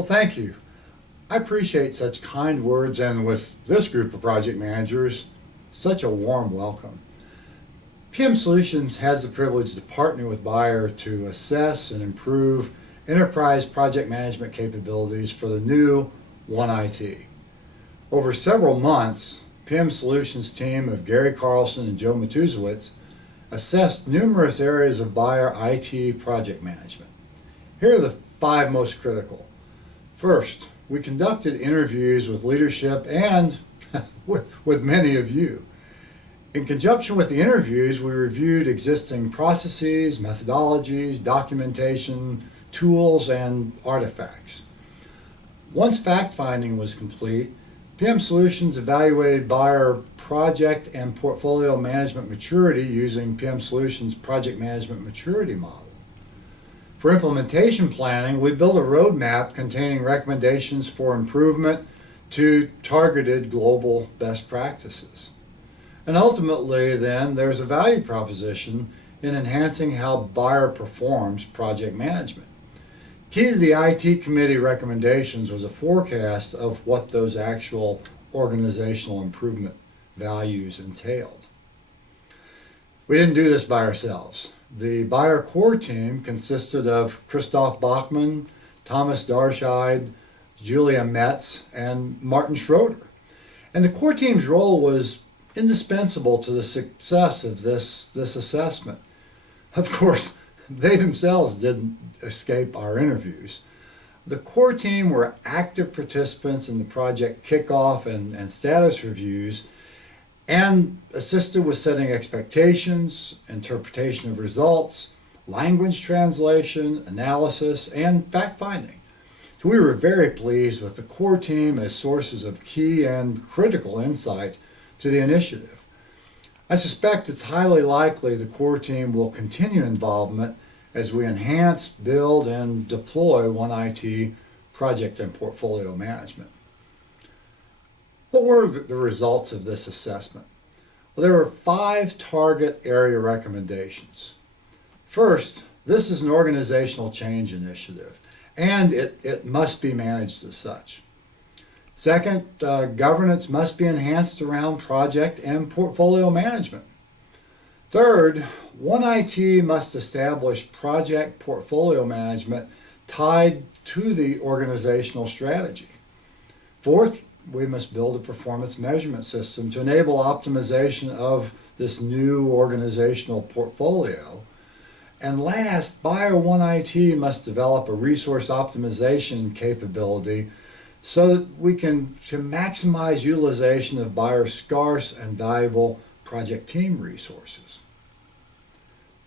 Well, thank you. I appreciate such kind words and with this group of project managers, such a warm welcome. PM Solutions has the privilege to partner with Bayer to assess and improve enterprise project management capabilities for the new One IT. Over several months, PM Solutions team of Gary Carlson and Joe Matuzowitz assessed numerous areas of Bayer IT project management. Here are the 5 most critical. First, we conducted interviews with leadership and with many of you. In conjunction with the interviews, we reviewed existing processes, methodologies, documentation, tools, and artifacts. Once fact-finding was complete, PM Solutions evaluated Bayer project and portfolio management maturity using PM Solutions project management maturity model. For implementation planning, we built a roadmap containing recommendations for improvement to targeted global best practices. And ultimately, then, there's a value proposition in enhancing how Bayer performs project management. Key to the IT committee recommendations was a forecast of what those actual organizational improvement values entailed. We didn't do this by ourselves. The Bayer core team consisted of Christoph Bachmann, Thomas Darscheid, Julia Metz, and Martin Schroeder. And the core team's role was indispensable to the success of this assessment. Of course, they themselves didn't escape our interviews. The core team were active participants in the project kickoff and status reviews, and assisted with setting expectations, interpretation of results, language translation, analysis, and fact-finding. So we were very pleased with the core team as sources of key and critical insight to the initiative. I suspect it's highly likely the core team will continue involvement as we enhance, build, and deploy One IT project and portfolio management. What were the results of this assessment? Well, there were 5 target area recommendations. First, this is an organizational change initiative, and it must be managed as such. Second, governance must be enhanced around project and portfolio management. Third, One IT must establish project portfolio management tied to the organizational strategy. Fourth, we must build a performance measurement system to enable optimization of this new organizational portfolio. And last, Bayer One IT must develop a resource optimization capability so that we can maximize utilization of Bayer's scarce and valuable project team resources.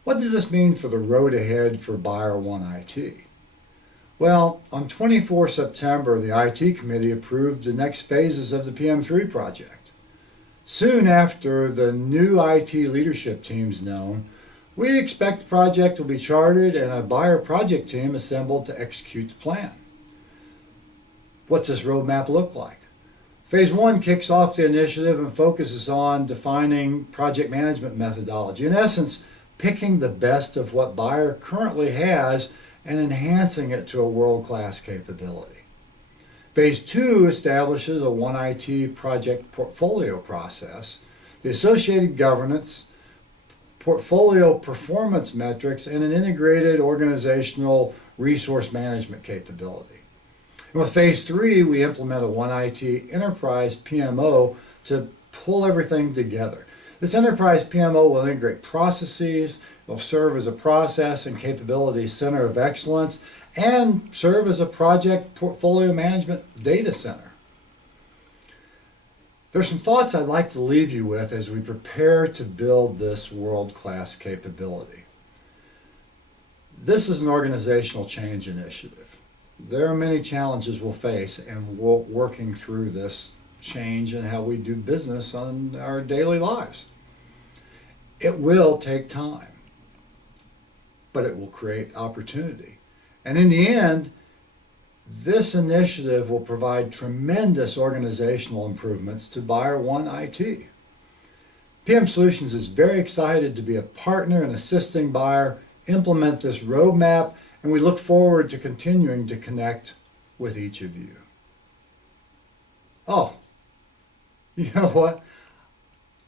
What does this mean for the road ahead for Bayer One IT? Well, on 24 September, the IT committee approved the next phases of the PM3 project. Soon after the new IT leadership team's known, we expect the project will be chartered and a Bayer project team assembled to execute the plan. What's this roadmap look like? Phase 1 kicks off the initiative and focuses on defining project management methodology. In essence, picking the best of what Bayer currently has and enhancing it to a world-class capability. Phase 2 establishes a One IT project portfolio process, the associated governance, portfolio performance metrics, and an integrated organizational resource management capability. And with Phase 3, we implement a One IT enterprise PMO to pull everything together. This enterprise PMO will integrate processes, will serve as a process and capability center of excellence, and serve as a project portfolio management data center. There's some thoughts I'd like to leave you with as we prepare to build this world-class capability. This is an organizational change initiative. There are many challenges we'll face, and we're working through this change in how we do business on our daily lives. It will take time, but it will create opportunity. And in the end, this initiative will provide tremendous organizational improvements to Bayer One IT. PM Solutions is very excited to be a partner in assisting Bayer implement this roadmap, and we look forward to continuing to connect with each of you. Oh, you know what?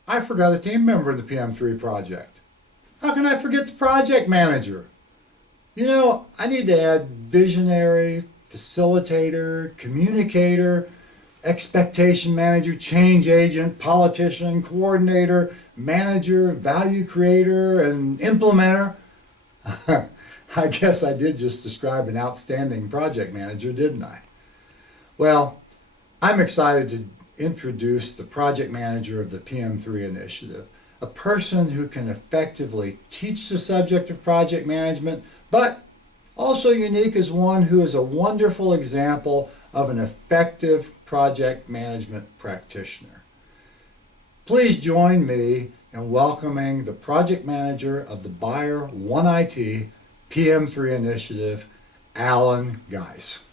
I forgot a team member in the PM3 project. How can I forget the project manager? You know, I need to add visionary, facilitator, communicator, expectation manager, change agent, politician, coordinator, manager, value creator, and implementer. I guess I did just describe an outstanding project manager, didn't I? Well, I'm excited to introduce the project manager of the PM3 initiative, a person who can effectively teach the subject of project management, but also unique as one who is a wonderful example of an effective project management practitioner. Please join me in welcoming the project manager of the Bayer 1IT PM3 initiative, Alan Geis.